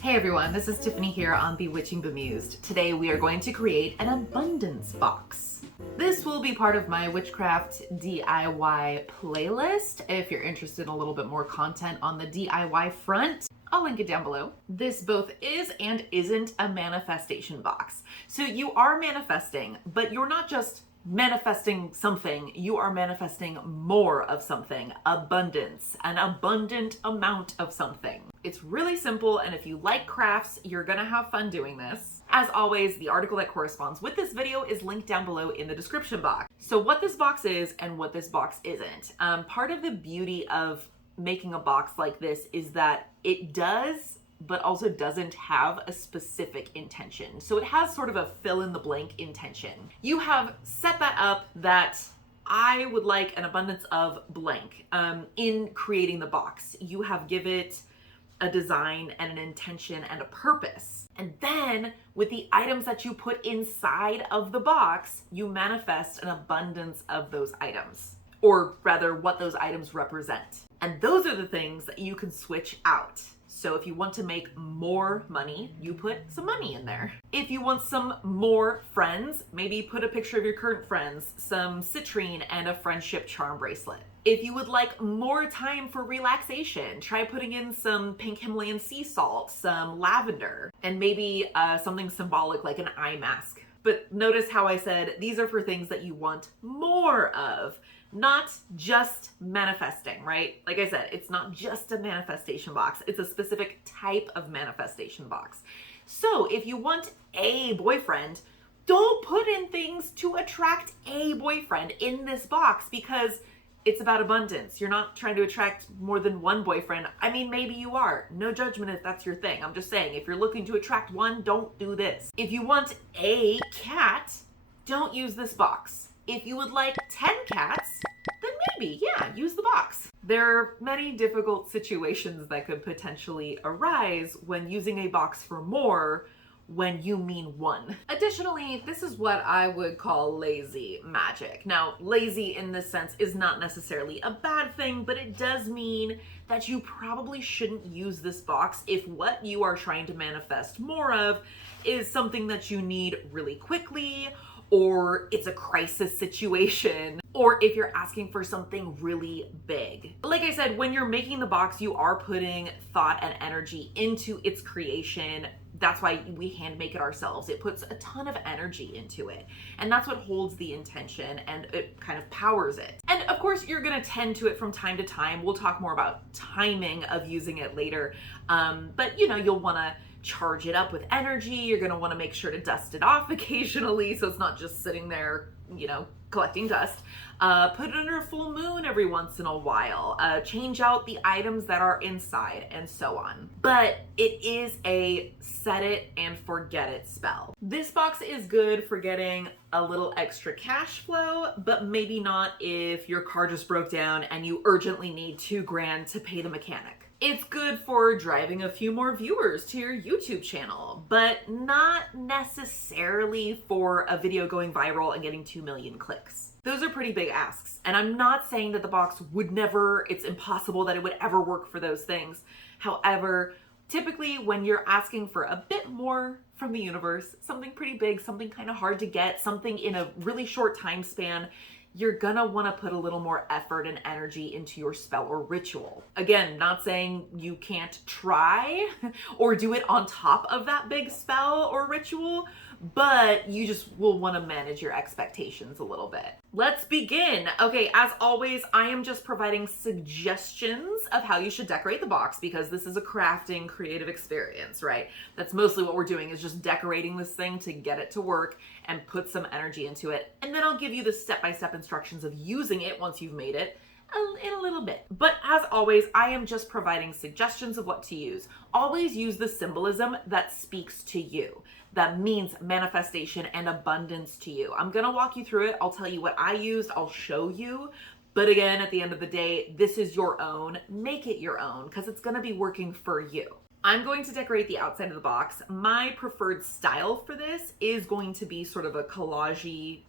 Hey everyone, this is Tiffany here on Bewitching.Bemused. Today we are going to create an abundance box. This will be part of my witchcraft DIY playlist. If you're interested in a little bit more content on the DIY front, I'll link it down below. This both is and isn't a manifestation box. So you are manifesting, but you're not just manifesting something, you are manifesting more of something, abundance, an abundant amount of something. It's really simple, and if you like crafts, you're gonna have fun doing this. As always, the article that corresponds with this video is linked down below in the description box. So what this box is and what this box isn't. Part of the beauty of making a box like this is that it does but also doesn't have a specific intention. So it has sort of a fill in the blank intention. You have set that up that I would like an abundance of blank. In creating the box, you have given it a design and an intention and a purpose. And then with the items that you put inside of the box, you manifest an abundance of those items, or rather what those items represent. And those are the things that you can switch out. So if you want to make more money, you put some money in there. If you want some more friends, maybe put a picture of your current friends, some citrine, and a friendship charm bracelet. If you would like more time for relaxation, try putting in some pink Himalayan sea salt, some lavender, and maybe something symbolic like an eye mask. But notice how I said these are for things that you want more of, not just manifesting, right? Like I said, it's not just a manifestation box. It's a specific type of manifestation box. So if you want a boyfriend, don't put in things to attract a boyfriend in this box because it's about abundance. You're not trying to attract more than one boyfriend. I mean, maybe you are. No judgment if that's your thing. I'm just saying, if you're looking to attract one, don't do this. If you want a cat, don't use this box. If you would like 10 cats, then maybe, yeah, use the box. There are many difficult situations that could potentially arise when using a box for more when you mean one. Additionally, this is what I would call lazy magic. Now, lazy in this sense is not necessarily a bad thing, but it does mean that you probably shouldn't use this box if what you are trying to manifest more of is something that you need really quickly, or it's a crisis situation, or if you're asking for something really big. Like I said, when you're making the box, you are putting thought and energy into its creation. That's why we hand make it ourselves. It puts a ton of energy into it. And that's what holds the intention and it kind of powers it. And of course, you're gonna tend to it from time to time. We'll talk more about timing of using it later. But you know, you'll wanna charge it up with energy. You're gonna wanna make sure to dust it off occasionally so it's not just sitting there, you know, collecting dust. Put it under a full moon every once in a while. Change out the items that are inside and so on. But it is a set it and forget it spell. This box is good for getting a little extra cash flow, but maybe not if your car just broke down and you urgently need $2,000 to pay the mechanic. It's good for driving a few more viewers to your YouTube channel, but not necessarily for a video going viral and getting 2 million clicks. Those are pretty big asks. And I'm not saying that the box would never, it's impossible that it would ever work for those things. However, typically when you're asking for a bit more from the universe, something pretty big, something kind of hard to get, something in a really short time span, you're gonna wanna put a little more effort and energy into your spell or ritual. Again, not saying you can't try or do it on top of that big spell or ritual, but you just will wanna manage your expectations a little bit. Let's begin. Okay, as always, I am just providing suggestions of how you should decorate the box because this is a crafting creative experience, right? That's mostly what we're doing is just decorating this thing to get it to work and put some energy into it. And then I'll give you the step-by-step instructions of using it once you've made it in a little bit. But as always, I am just providing suggestions of what to use. Always use the symbolism that speaks to you, that means manifestation and abundance to you. I'm gonna walk you through it. I'll tell you what I used, I'll show you. But again, at the end of the day, this is your own. Make it your own because it's gonna be working for you. I'm going to decorate the outside of the box. My preferred style for this is going to be sort of a collage-y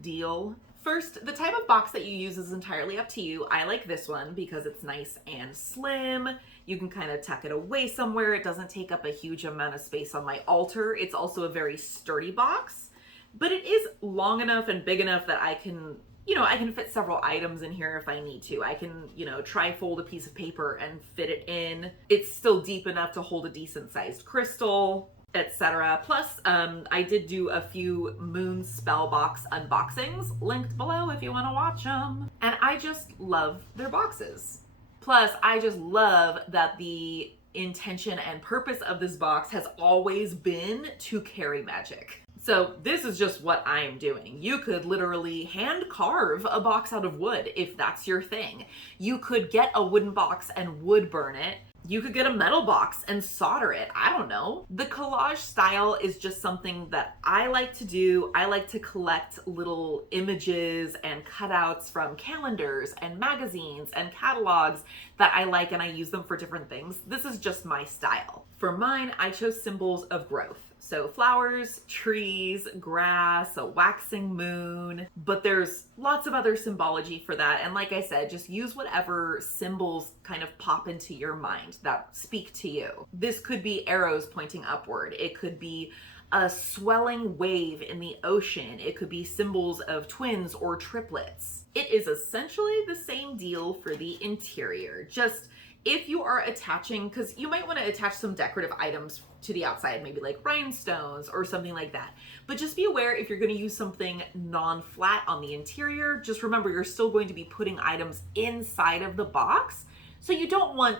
deal First, the type of box that you use is entirely up to you. I like this one because it's nice and slim. You can kind of tuck it away somewhere. It doesn't take up a huge amount of space on my altar. It's also a very sturdy box, but it is long enough and big enough that I can, I can fit several items in here if I need to. I can, tri-fold a piece of paper and fit it in. It's still deep enough to hold a decent sized crystal, etc. Plus, I did do a few moon spell box unboxings, linked below if you want to watch them. And I just love their boxes. Plus, I just love that the intention and purpose of this box has always been to carry magic. So this is just what I'm doing. You could literally hand carve a box out of wood if that's your thing. You could get a wooden box and wood burn it. You could get a metal box and solder it. I don't know. The collage style is just something that I like to do. I like to collect little images and cutouts from calendars and magazines and catalogs that I like, and I use them for different things. This is just my style. For mine, I chose symbols of growth. So flowers, trees, grass, a waxing moon, but there's lots of other symbology for that. And like I said, just use whatever symbols kind of pop into your mind that speak to you. This could be arrows pointing upward. It could be a swelling wave in the ocean. It could be symbols of twins or triplets. It is essentially the same deal for the interior. Just if you are attaching, because you might want to attach some decorative items to the outside, maybe like rhinestones or something like that. But just be aware if you're going to use something non-flat on the interior, just remember you're still going to be putting items inside of the box. So you don't want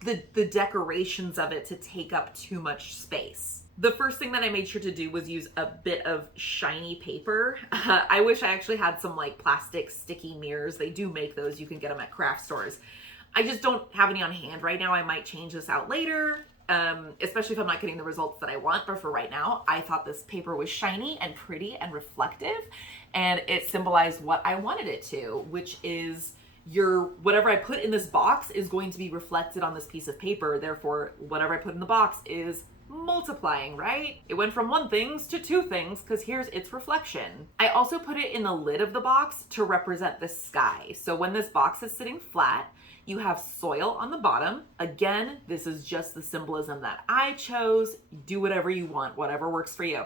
the decorations of it to take up too much space. The first thing that I made sure to do was use a bit of shiny paper. I wish I actually had some like plastic sticky mirrors. They do make those. You can get them at craft stores. I just don't have any on hand right now. I might change this out later, especially if I'm not getting the results that I want. But for right now, I thought this paper was shiny and pretty and reflective, and it symbolized what I wanted it to, which is whatever I put in this box is going to be reflected on this piece of paper. Therefore, whatever I put in the box is multiplying, right? It went from one thing to two things because here's its reflection. I also put it in the lid of the box to represent the sky. So when this box is sitting flat, you have soil on the bottom. Again, this is just the symbolism that I chose. Do whatever you want, whatever works for you.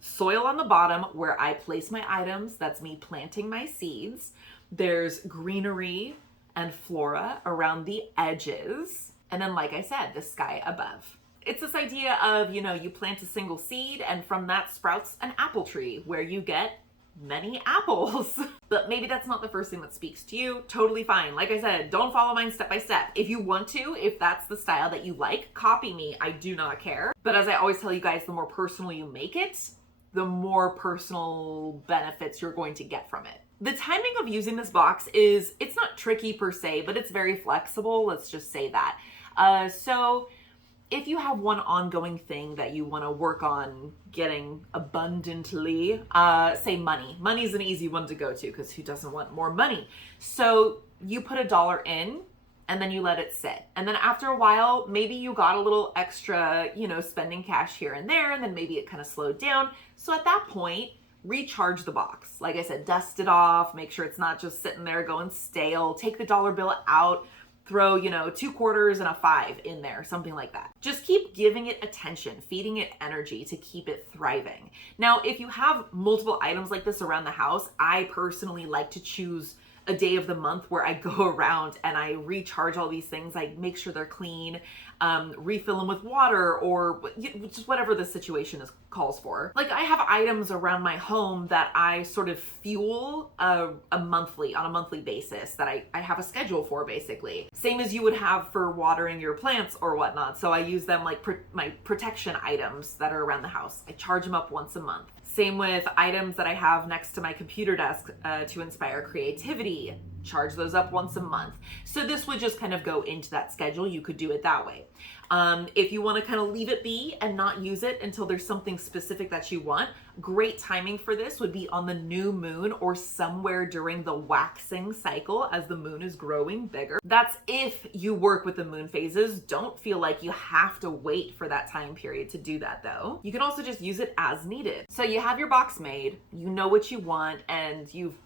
Soil on the bottom where I place my items. That's me planting my seeds. There's greenery and flora around the edges. And then, like I said, the sky above. It's this idea of, you plant a single seed and from that sprouts an apple tree where you get many apples. But maybe that's not the first thing that speaks to you. Totally fine. Like I said, don't follow mine step by step. If you want to, if that's the style that you like, copy me. I do not care. But as I always tell you guys, the more personal you make it, the more personal benefits you're going to get from it. The timing of using this box it's not tricky per se, but it's very flexible. Let's just say that. So if you have one ongoing thing that you want to work on getting abundantly, say money. Money's an easy one to go to because who doesn't want more money? So you put $1 in and then you let it sit. And then after a while, maybe you got a little extra, spending cash here and there, and then maybe it kind of slowed down. So at that point, recharge the box. Like I said, dust it off, make sure it's not just sitting there going stale. Take the dollar bill out, throw, 2 quarters and a 5 in there, something like that. Just keep giving it attention, feeding it energy to keep it thriving. Now, if you have multiple items like this around the house, I personally like to choose a day of the month where I go around and I recharge all these things. I make sure they're clean, refill them with water or just whatever the situation calls for. Like I have items around my home that I sort of fuel on a monthly basis that I have a schedule for basically. Same as you would have for watering your plants or whatnot. So I use them like my protection items that are around the house. I charge them up once a month. Same with items that I have next to my computer desk to inspire creativity. Charge those up once a month. So this would just kind of go into that schedule. You could do it that way. If you want to kind of leave it be and not use it until there's something specific that you want, great timing for this would be on the new moon or somewhere during the waxing cycle as the moon is growing bigger. That's if you work with the moon phases. Don't feel like you have to wait for that time period to do that though. You can also just use it as needed. So you have your box made, you know what you want, and you've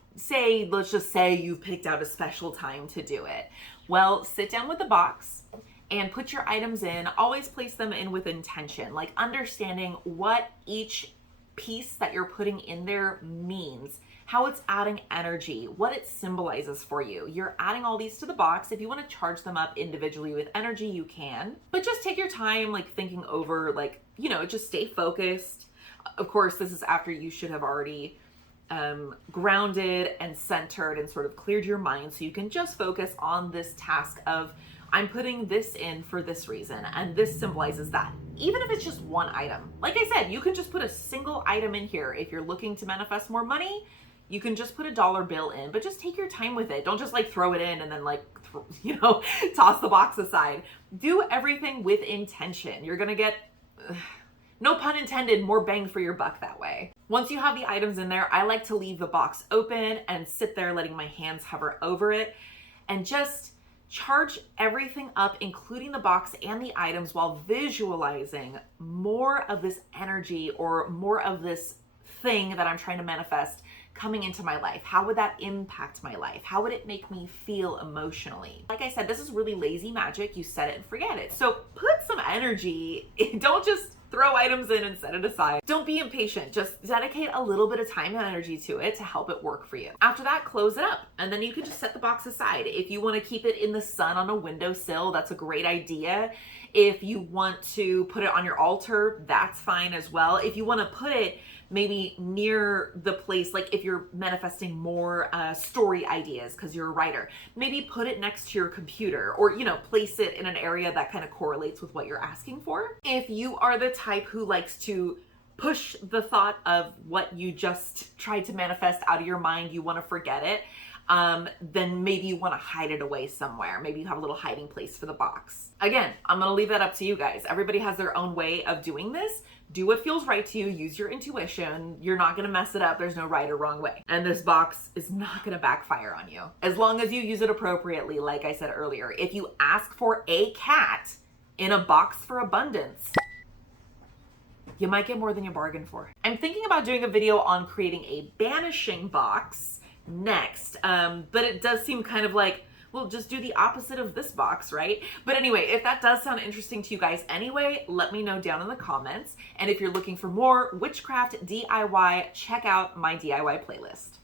let's just say you've picked out a special time to do it. Well, sit down with the box and put your items in. Always place them in with intention, like understanding what each piece that you're putting in there means, how it's adding energy, what it symbolizes for you. You're adding all these to the box. If you want to charge them up individually with energy, you can, but just take your time, like thinking over, like, you know, just stay focused. Of course, this is after you should have already grounded and centered and sort of cleared your mind, so you can just focus on this task of, I'm putting this in for this reason, and this symbolizes that. Even if it's just one item. Like I said, you can just put a single item in here. If you're looking to manifest more money, you can just put a dollar bill in, but just take your time with it. Don't just like throw it in and then like, you know, toss the box aside. Do everything with intention. You're gonna get, no pun intended, more bang for your buck that way. Once you have the items in there, I like to leave the box open and sit there letting my hands hover over it and just charge everything up, including the box and the items, while visualizing more of this energy or more of this thing that I'm trying to manifest coming into my life. How would that impact my life? How would it make me feel emotionally? Like I said, this is really lazy magic. You set it and forget it. So put some energy. Don't just throw items in and set it aside. Don't be impatient. Just dedicate a little bit of time and energy to it to help it work for you. After that, close it up, and then you can just set the box aside. If you want to keep it in the sun on a windowsill, that's a great idea. If you want to put it on your altar, that's fine as well. If you want to put it maybe near the place, like if you're manifesting more story ideas because you're a writer, maybe put it next to your computer, or, you know, place it in an area that kind of correlates with what you're asking for. If you are the type who likes to push the thought of what you just tried to manifest out of your mind, you want to forget it, then maybe you want to hide it away somewhere. Maybe you have a little hiding place for the box. Again, I'm going to leave that up to you guys. Everybody has their own way of doing this. Do what feels right to you. Use your intuition. You're not going to mess it up. There's no right or wrong way. And this box is not going to backfire on you as long as you use it appropriately. Like I said earlier, if you ask for a cat in a box for abundance, you might get more than you bargained for. I'm thinking about doing a video on creating a banishing box next, but it does seem kind of like, well, just do the opposite of this box, right? But anyway, if that does sound interesting to you guys anyway, let me know down in the comments. And if you're looking for more witchcraft DIY, check out my DIY playlist.